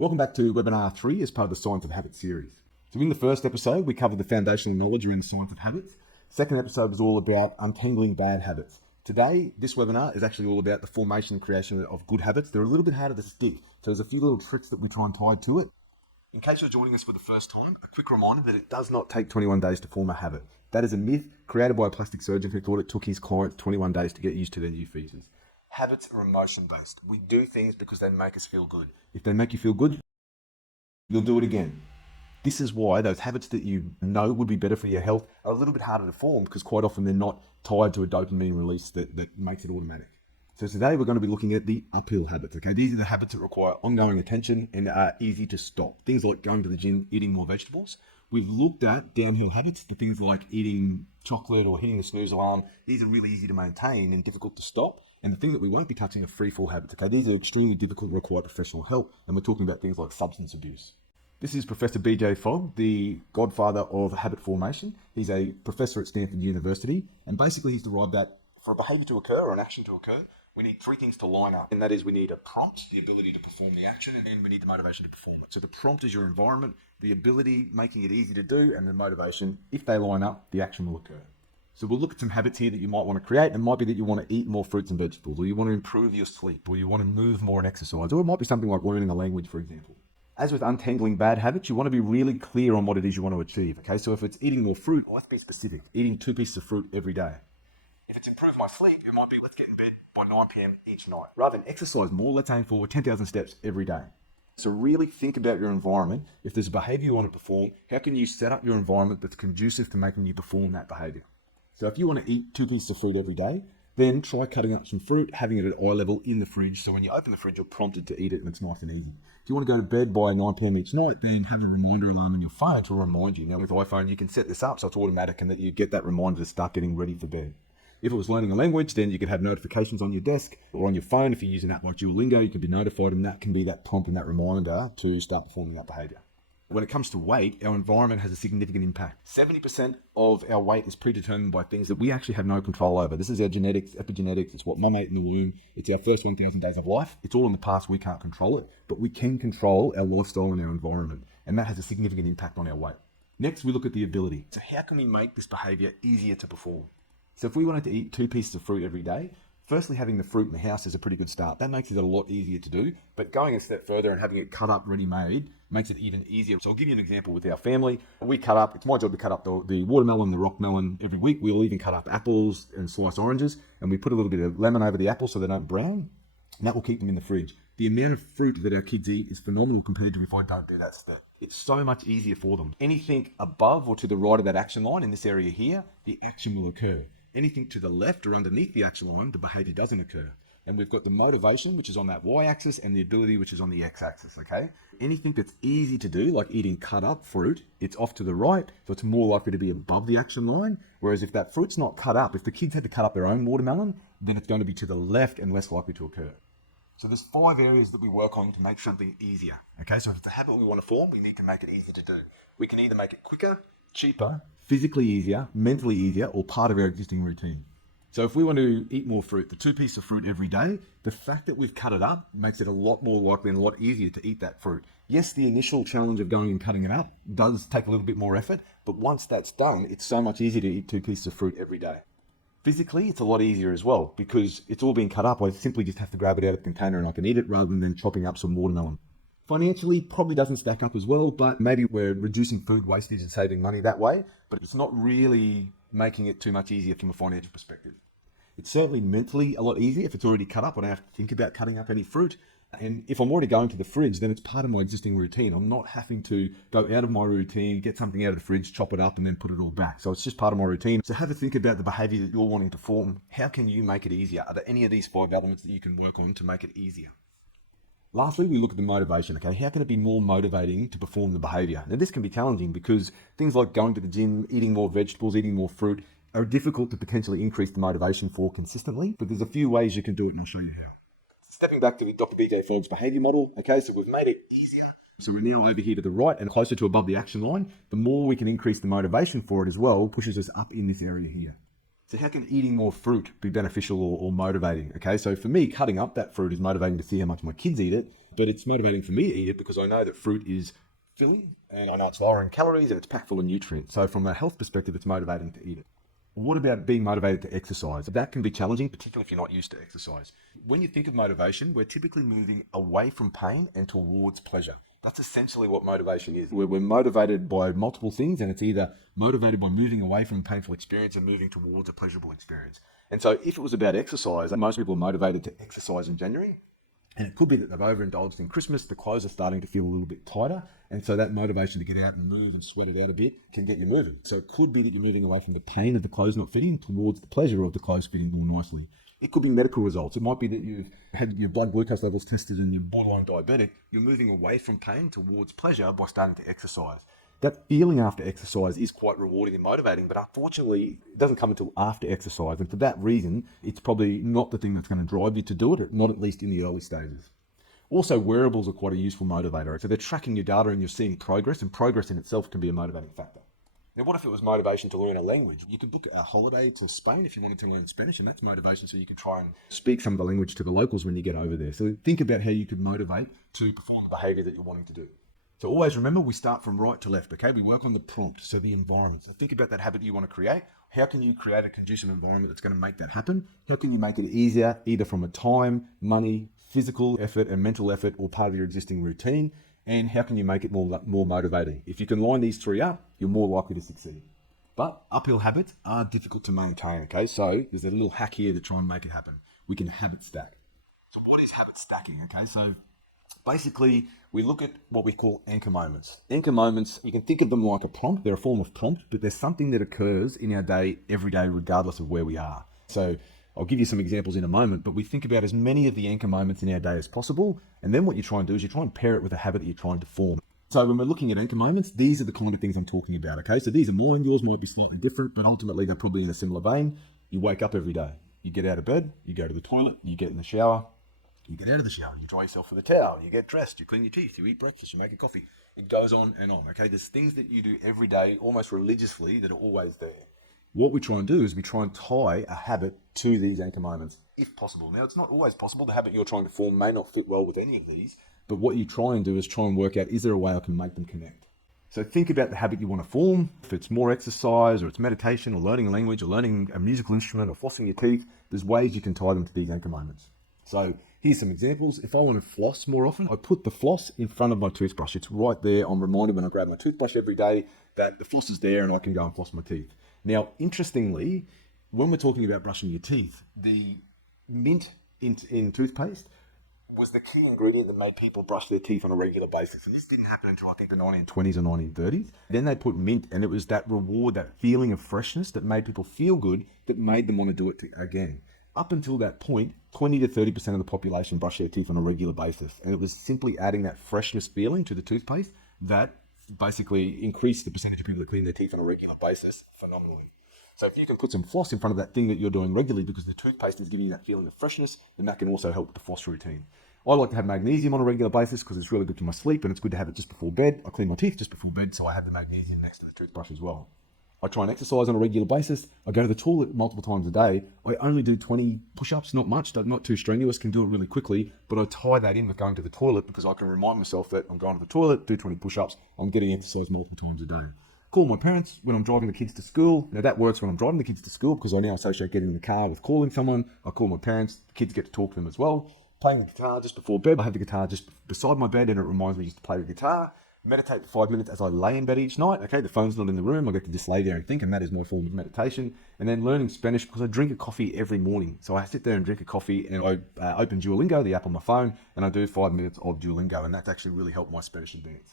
Welcome back to webinar 3 as part of the Science of Habit series. So in the first episode, we covered the foundational knowledge around the science of habits. Second episode was all about untangling bad habits. Today, this webinar is actually all about the formation and creation of good habits. They're a little bit harder to stick, so there's a few little tricks that we try and tie to it. In case you're joining us for the first time, a quick reminder that it does not take 21 days to form a habit. That is a myth created by a plastic surgeon who thought it took his clients 21 days to get used to their new features. Habits are emotion-based. We do things because they make us feel good. If they make you feel good, you'll do it again. This is why those habits that you know would be better for your health are a little bit harder to form, because quite often they're not tied to a dopamine release that makes it automatic. So today we're going to be looking at the uphill habits. Okay, these are the habits that require ongoing attention and are easy to stop. Things like going to the gym, eating more vegetables. We've looked at downhill habits, the things like eating chocolate or hitting the snooze alarm. These are really easy to maintain and difficult to stop. And the thing that we won't be touching are free fall habits. Okay, these are extremely difficult, require professional help, and we're talking about things like substance abuse. This is Professor BJ Fogg, the godfather of habit formation. He's a professor at Stanford University, and basically he's derived that for a behavior to occur or an action to occur, we need three things to line up, and that is we need a prompt, the ability to perform the action, and then we need the motivation to perform it. So the prompt is your environment, the ability, making it easy to do, and the motivation. If they line up, the action will occur. So we'll look at some habits here that you might want to create. It might be that you want to eat more fruits and vegetables, or you want to improve your sleep, or you want to move more and exercise, or it might be something like learning a language, for example. As with untangling bad habits, you want to be really clear on what it is you want to achieve. Okay, so if it's eating more fruit, let's be specific. Eating 2 pieces of fruit every day. If it's improve my sleep, it might be let's get in bed by 9 p.m. each night. Rather than exercise more, let's aim for 10,000 steps every day. So really think about your environment. If there's a behavior you want to perform, how can you set up your environment that's conducive to making you perform that behavior? So if you want to eat 2 pieces of fruit every day, then try cutting up some fruit, having it at eye level in the fridge. So when you open the fridge, you're prompted to eat it and it's nice and easy. If you want to go to bed by 9 p.m. each night, then have a reminder alarm on your phone to remind you. Now with iPhone, you can set this up so it's automatic and that you get that reminder to start getting ready for bed. If it was learning a language, then you could have notifications on your desk or on your phone. If you use an app like Duolingo, you can be notified, and that can be that prompt and that reminder to start performing that behavior. When it comes to weight, our environment has a significant impact. 70% of our weight is predetermined by things that we actually have no control over. This is our genetics, epigenetics. It's what mum ate in the womb. It's our first 1,000 days of life. It's all in the past. We can't control it, but we can control our lifestyle and our environment, and that has a significant impact on our weight. Next, we look at the ability. So how can we make this behavior easier to perform? So if we wanted to eat 2 pieces of fruit every day, firstly, having the fruit in the house is a pretty good start. That makes it a lot easier to do, but going a step further and having it cut up, ready-made, makes it even easier. So I'll give you an example with our family. We cut up, it's my job to cut up the watermelon, the rock melon every week. We'll even cut up apples and slice oranges, and we put a little bit of lemon over the apples so they don't brown, and that will keep them in the fridge. The amount of fruit that our kids eat is phenomenal compared to if I don't do that step. It's so much easier for them. Anything above or to the right of that action line in this area here, the action will occur. Anything to the left or underneath the action line, the behavior doesn't occur. And we've got the motivation, which is on that y-axis, and the ability, which is on the x-axis, okay? Anything that's easy to do, like eating cut up fruit, it's off to the right, so it's more likely to be above the action line. Whereas if that fruit's not cut up, if the kids had to cut up their own watermelon, then it's going to be to the left and less likely to occur. So there's 5 areas that we work on to make something easier, okay? So if it's a habit we want to form, we need to make it easier to do. We can either make it quicker, cheaper, physically easier, mentally easier, or part of our existing routine. So if we want to eat more fruit, the 2 pieces of fruit every day, the fact that we've cut it up makes it a lot more likely and a lot easier to eat that fruit. Yes, the initial challenge of going and cutting it up does take a little bit more effort, but once that's done, it's so much easier to eat 2 pieces of fruit every day. Physically, it's a lot easier as well because it's all being cut up. I simply just have to grab it out of the container and I can eat it rather than chopping up some watermelon. Financially, probably doesn't stack up as well, but maybe we're reducing food wastage and saving money that way, but it's not really making it too much easier from a financial perspective. It's certainly mentally a lot easier if it's already cut up. I don't have to think about cutting up any fruit. And if I'm already going to the fridge, then it's part of my existing routine. I'm not having to go out of my routine, get something out of the fridge, chop it up, and then put it all back. So it's just part of my routine. So have a think about the behavior that you're wanting to form. How can you make it easier? Are there any of these 5 elements that you can work on to make it easier? Lastly, we look at the motivation, okay? How can it be more motivating to perform the behavior? Now, this can be challenging because things like going to the gym, eating more vegetables, eating more fruit are difficult to potentially increase the motivation for consistently, but there's a few ways you can do it, and I'll show you how. Stepping back to Dr. BJ Fogg's behavior model, okay, so we've made it easier. So we're now over here to the right and closer to above the action line. The more we can increase the motivation for it as well, pushes us up in this area here. So how can eating more fruit be beneficial or motivating? Okay, so for me, cutting up that fruit is motivating to see how much my kids eat it. But it's motivating for me to eat it because I know that fruit is filling and I know it's lower in calories and it's packed full of nutrients. So from a health perspective, it's motivating to eat it. What about being motivated to exercise? That can be challenging, particularly if you're not used to exercise. When you think of motivation, we're typically moving away from pain and towards pleasure. That's essentially what motivation is. We're motivated by multiple things, and it's either motivated by moving away from a painful experience and moving towards a pleasurable experience. And so if it was about exercise, most people are motivated to exercise in January. And it could be that they've overindulged in Christmas, the clothes are starting to feel a little bit tighter. And so that motivation to get out and move and sweat it out a bit can get you moving. So it could be that you're moving away from the pain of the clothes not fitting towards the pleasure of the clothes fitting more nicely. It could be medical results. It might be that you've had your blood glucose levels tested and you're borderline diabetic. You're moving away from pain towards pleasure by starting to exercise. That feeling after exercise is quite rewarding and motivating, but unfortunately, it doesn't come until after exercise. And for that reason, it's probably not the thing that's going to drive you to do it, not at least in the early stages. Also, wearables are quite a useful motivator. So they're tracking your data and you're seeing progress, and progress in itself can be a motivating factor. Now, what if it was motivation to learn a language? You could book a holiday to Spain if you wanted to learn Spanish, and that's motivation so you can try and speak some of the language to the locals when you get over there. So think about how you could motivate to perform the behavior that you're wanting to do. So always remember, we start from right to left, okay? We work on the prompt, so the environment. So think about that habit you want to create. How can you create a conducive environment that's going to make that happen? How can you make it easier, either from a time, money, physical effort and mental effort, or part of your existing routine? And how can you make it more motivating? If you can line these three up, you're more likely to succeed. But uphill habits are difficult to maintain, okay? So there's a little hack here to try and make it happen. We can habit stack. So what is habit stacking, okay? So basically, we look at what we call anchor moments. Anchor moments, you can think of them like a prompt. They're a form of prompt, but there's something that occurs in our day, every day, regardless of where we are. So I'll give you some examples in a moment, but we think about as many of the anchor moments in our day as possible. And then what you try and do is you try and pair it with a habit that you're trying to form. So when we're looking at anchor moments, these are the kind of things I'm talking about, okay? So these are mine, yours might be slightly different, but ultimately they're probably in a similar vein. You wake up every day. You get out of bed, you go to the toilet, you get in the shower, you get out of the shower, you dry yourself with a towel, you get dressed, you clean your teeth, you eat breakfast, you make a coffee. It goes on and on, okay? There's things that you do every day, almost religiously, that are always there. What we try and do is we try and tie a habit to these anchor moments, if possible. Now, it's not always possible. The habit you're trying to form may not fit well with any of these, but what you try and do is try and work out, is there a way I can make them connect? So think about the habit you want to form. If it's more exercise or it's meditation or learning a language or learning a musical instrument or flossing your teeth, there's ways you can tie them to these anchor moments. So here's some examples. If I want to floss more often, I put the floss in front of my toothbrush. It's right there. I'm reminded when I grab my toothbrush every day that the floss is there and I can go and floss my teeth. Now, interestingly, when we're talking about brushing your teeth, the mint in toothpaste was the key ingredient that made people brush their teeth on a regular basis. And this didn't happen until I think the 1920s or 1930s. Then they put mint, and it was that reward, that feeling of freshness that made people feel good, that made them want to do it again. Up until that point, 20 to 30% of the population brush their teeth on a regular basis. And it was simply adding that freshness feeling to the toothpaste that basically increased the percentage of people that clean their teeth on a regular basis phenomenally. So if you can put some floss in front of that thing that you're doing regularly because the toothpaste is giving you that feeling of freshness, then that can also help with the floss routine. I like to have magnesium on a regular basis because it's really good to my sleep, and it's good to have it just before bed. I clean my teeth just before bed, so I have the magnesium next to the toothbrush as well. I try and exercise on a regular basis. I go to the toilet multiple times a day. I only do 20 push-ups, not much, not too strenuous, can do it really quickly, but I tie that in with going to the toilet because I can remind myself that I'm going to the toilet, do 20 push-ups, I'm getting exercise multiple times a day. Call my parents when I'm driving the kids to school. Now that works when I'm driving the kids to school because I now associate getting in the car with calling someone. I call my parents, the kids get to talk to them as well. Playing the guitar just before bed. I have the guitar just beside my bed and it reminds me just to play the guitar. Meditate for 5 minutes as I lay in bed each night. Okay, the phone's not in the room. I get to just lay there and think, and that is my form of meditation. And then learning Spanish because I drink a coffee every morning. So I sit there and drink a coffee and I open Duolingo, the app on my phone, and I do 5 minutes of Duolingo, and that's actually really helped my Spanish advance.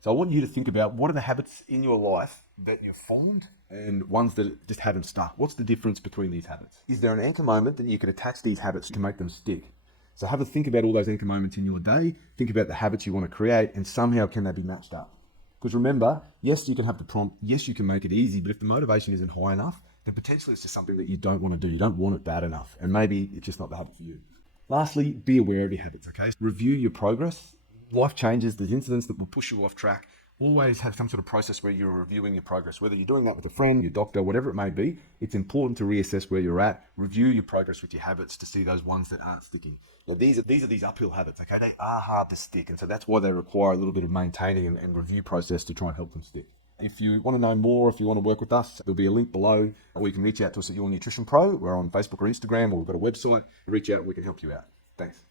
So I want you to think about what are the habits in your life that you've formed and ones that just haven't stuck. What's the difference between these habits? Is there an anchor moment that you could attach these habits to make them stick? So have a think about all those anchor moments in your day. Think about the habits you want to create, and somehow can they be matched up? Because remember, yes, you can have the prompt. Yes, you can make it easy, but if the motivation isn't high enough, then potentially it's just something that you don't want to do. You don't want it bad enough, and maybe it's just not the habit for you. Lastly, be aware of your habits, okay? Review your progress. Life changes. There's incidents that will push you off track. always have some sort of process where you're reviewing your progress, whether you're doing that with a friend, your doctor, whatever it may be. It's important to reassess where you're at, review your progress with your habits to see those ones that aren't sticking. Now, these are these uphill habits, okay? They are hard to stick, and so that's why they require a little bit of maintaining and review process to try and help them stick. If you want to know more, if you want to work with us, there'll be a link below, or you can reach out to us at Your Nutrition Pro. We're on Facebook or Instagram, or we've got a website. Reach out, we can help you out. Thanks.